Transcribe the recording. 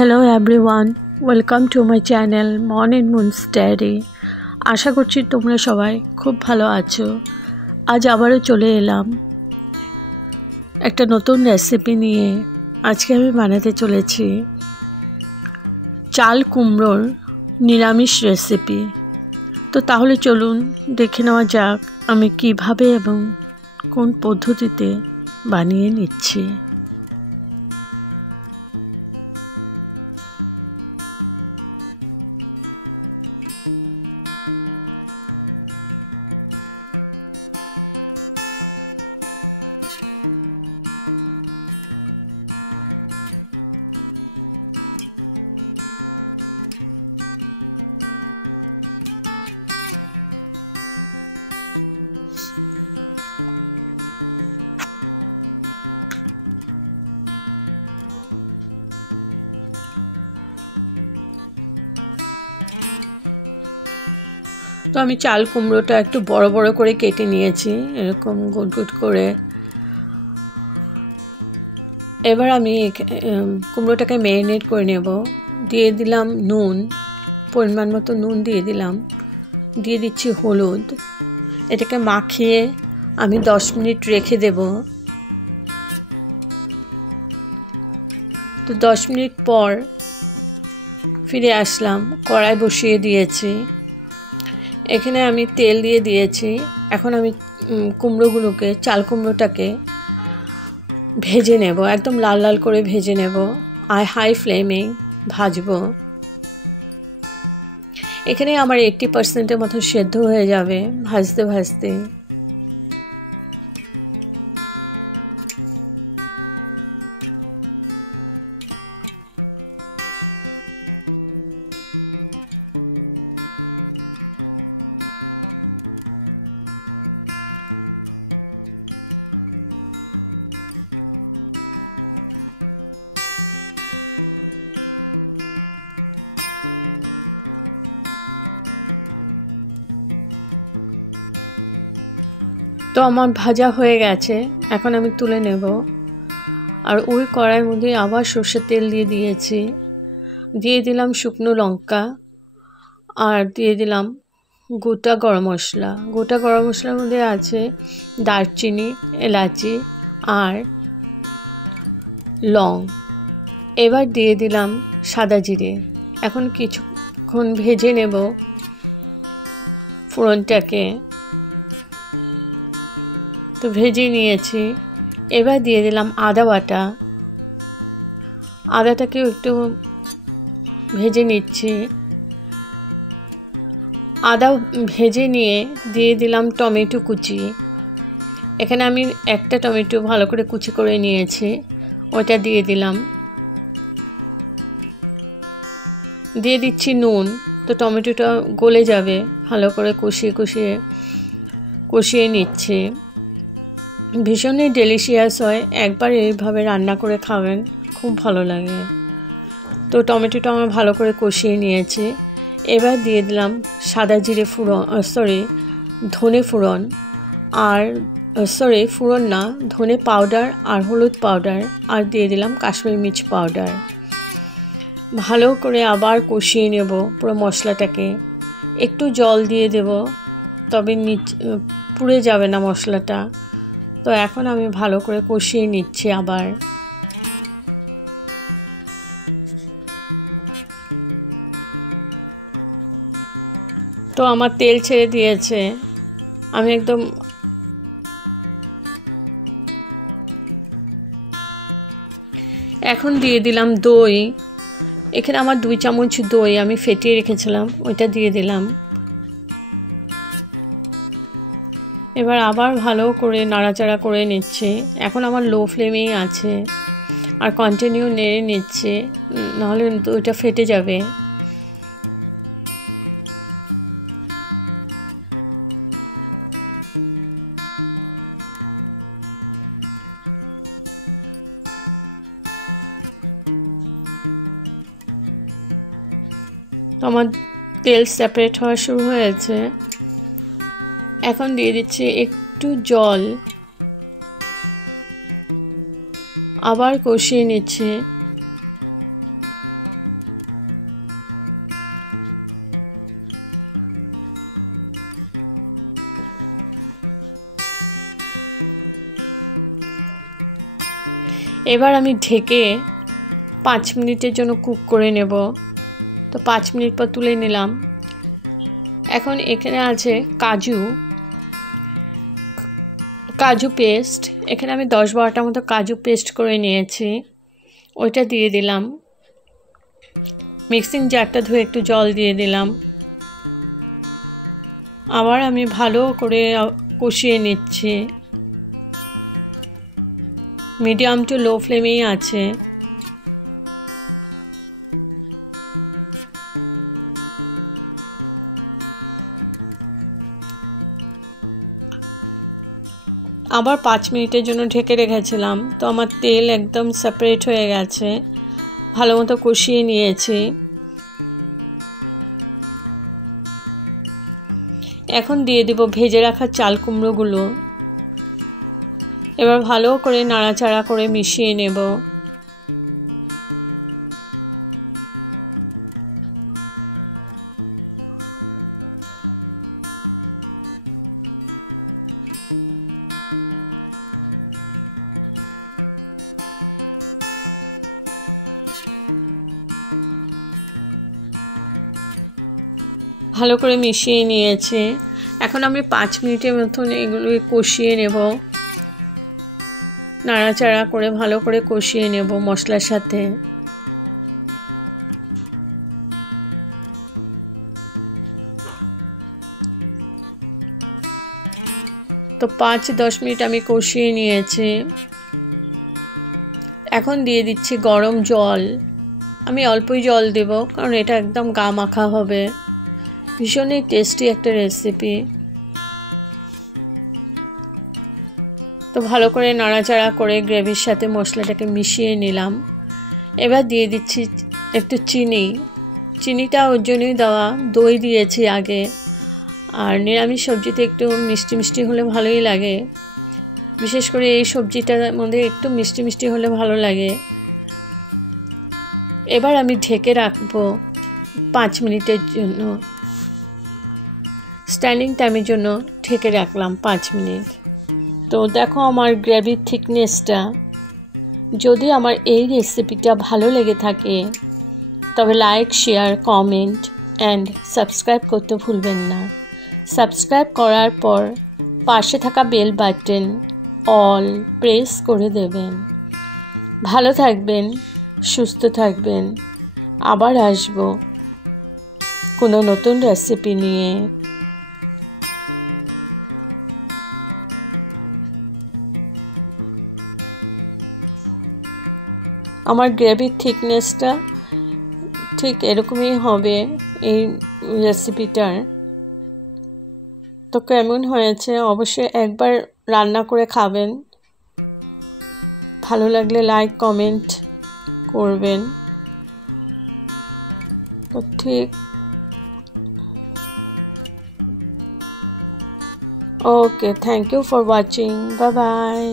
Hello everyone, welcome to my channel morning moon's diary. আশা করছি তোমরা সবাই খুব ভালো আছো। আজ আবারও চলে এলাম একটা নতুন রেসিপি নিয়ে। আজকে আমি বানাতে চলেছি চাল কুমড়োর নিরামিষ রেসিপি। তো তাহলে চলুন দেখে নেওয়া যাক আমি কিভাবে এবং কোন পদ্ধতিতে বানিয়ে নিচ্ছি। তো আমি চাল কুমড়োটা একটু বড় বড় করে কেটে নিয়েছি, এরকম গোট গোট করে। এবার আমি কুমড়োটাকে ম্যারিনেট করে নেব। দিয়ে দিলাম নুন, পরিমাণ মতো নুন দিয়ে দিলাম, দিয়ে দিচ্ছি হলুদ। এটাকে মাখিয়ে আমি 10 মিনিট রেখে দেব। তো 10 মিনিট পর ফিরে আসলাম, কড়াই বসিয়ে দিয়েছি। এখানে আমি তেল দিয়ে দিয়েছি। এখন আমি কুমড়োগুলোকে, চাল কুমড়োটাকে ভেজে নেব, একদম লাল লাল করে ভেজে নেব। আর হাই ফ্লেমে ভাজবো। এখানে আমার 80% মতো সেদ্ধ হয়ে যাবে ভাজতে ভাজতে। তো আমার ভাজা হয়ে গেছে, এখন আমি তুলে নেব। আর ওই কড়াইয়ের মধ্যে আবার সর্ষের তেল দিয়ে দিয়েছি। দিয়ে দিলাম শুকনো লঙ্কা, আর দিয়ে দিলাম গোটা গরম মশলা। গোটা গরম মশলার মধ্যে আছে দারচিনি, এলাচি আর লং। এবার দিয়ে দিলাম সাদা জিরে। এখন কিছুক্ষণ ভেজে নেব ফোড়নটাকে। তো ভেজে নিয়েছি। এবার দিয়ে দিলাম আদা বাটা। আদাটাকেও একটু ভেজে নিচ্ছি। আদা ভেজে নিয়ে দিয়ে দিলাম টমেটো কুচি। এখানে আমি একটা টমেটো ভালো করে কুচি করে নিয়েছি, ওটা দিয়ে দিলাম। দিয়ে দিচ্ছি নুন। তো টমেটোটা গলে যাবে, ভালো করে কষিয়ে নিচ্ছি। ভীষণই ডেলিশিয়াস হয়, একবার এইভাবে রান্না করে খাবেন, খুব ভালো লাগে। তো টমেটোটা আমার ভালো করে কষিয়ে নিয়েছি। এবার দিয়ে দিলাম সাদা জিরে ধনে ফোড়ন, আর ফোড়ন না, ধনে পাউডার আর হলুদ পাউডার, আর দিয়ে দিলাম কাশ্মীরি মির্চ পাউডার। ভালো করে আবার কষিয়ে নেব পুরো মশলাটাকে। একটু জল দিয়ে দেব, তবে পুড়ে যাবে না মশলাটা। তো এখন আমি ভালো করে কষিয়ে নিচ্ছি আবার। তো আমার তেল ছেড়ে দিয়েছে, আমি একদম এখন দিয়ে দিলাম দই। এখানে আমার 2 চামচ দই আমি ফেটিয়ে রেখেছিলাম, ওইটা দিয়ে দিলাম। এবার আবার ভালো করে নাড়াচাড়া করে নিচ্ছি। এখন আমার লো ফ্লেমেই আছে, আর কন্টিনিউ নেড়ে নিচ্ছে, নাহলে দইটা ফেটে যাবে। আমার তেল সেপারেট হওয়া শুরু হয়েছে। এখন দিয়ে দিচ্ছি একটু জল, আবার কষিয়ে নিচ্ছে। এবার আমি ঢেকে 5 মিনিটের জন্য কুক করে নেব। তো 5 মিনিট পর তুলে নিলাম। এখন এখানে আছে কাজু পেস্ট। এখানে আমি 10-12টা মতো কাজু পেস্ট করে নিয়েছি, ওইটা দিয়ে দিলাম। মিক্সিং জারটা ধুয়ে একটু জল দিয়ে দিলাম। আবার আমি ভালো করে কষিয়ে নিচ্ছি, মিডিয়াম টু লো ফ্লেমেই আছে। আবার 5 মিনিটের জন্য ঢেকে রেখেছিলাম। তো আমার তেল একদম সেপারেট হয়ে গেছে, ভালো মতো কষিয়ে নিয়েছি। এখন দিয়ে দেব ভেজে রাখা চাল কুমড়োগুলো। এবার ভালো করে নাড়াচাড়া করে মিশিয়ে নেব। ভালো করে মিশিয়ে নিয়েছে। এখন আমি 5 মিনিটের মতন এগুলো কষিয়ে নেব, নাড়াচাড়া করে ভালো করে কষিয়ে নেব মশলার সাথে। তো 5-10 মিনিট আমি কষিয়ে নিয়েছি। এখন দিয়ে দিচ্ছি গরম জল। আমি অল্পই জল দেব, কারণ এটা একদম গা মাখা হবে। ভীষণই টেস্টি একটা রেসিপি। তো ভালো করে নাড়াচাড়া করে গ্রেভির সাথে মশলাটাকে মিশিয়ে নিলাম। এবার দিয়ে দিচ্ছি একটু চিনিটা ওর জন্যই দেওয়া, দই দিয়েছি আগে। আর নিরামিষ সবজিতে একটু মিষ্টি মিষ্টি হলে ভালোই লাগে, বিশেষ করে এই সবজিটার মধ্যে একটু মিষ্টি মিষ্টি হলে ভালো লাগে। এবার আমি ঢেকে রাখবো 5 মিনিটের জন্য। স্ট্যান্ডিং টাইমের জন্য ঢেকে রাখলাম 5 মিনিট। তো দেখো আমার গ্রেভির থিকনেসটা। যদি আমার এই রেসিপিটা ভালো লেগে থাকে তবে like, share, comment and subscribe করতে ভুলবেন না। সাবস্ক্রাইব করার পর পাশে থাকা বেল বাটন অল প্রেস করে দেবেন। ভালো থাকবেন, সুস্থ থাকবেন। আবার আসবো কোনো নতুন রেসিপি নিয়ে। আমার গ্রেভির থিকনেসটা ঠিক এরকমই হবে এই রেসিপিটার। তো কেমন হয়েছে অবশ্যই একবার রান্না করে খাবেন। ভালো লাগলে লাইক, কমেন্ট করবেন। তো ঠিক okay, thank you for watching. Bye by.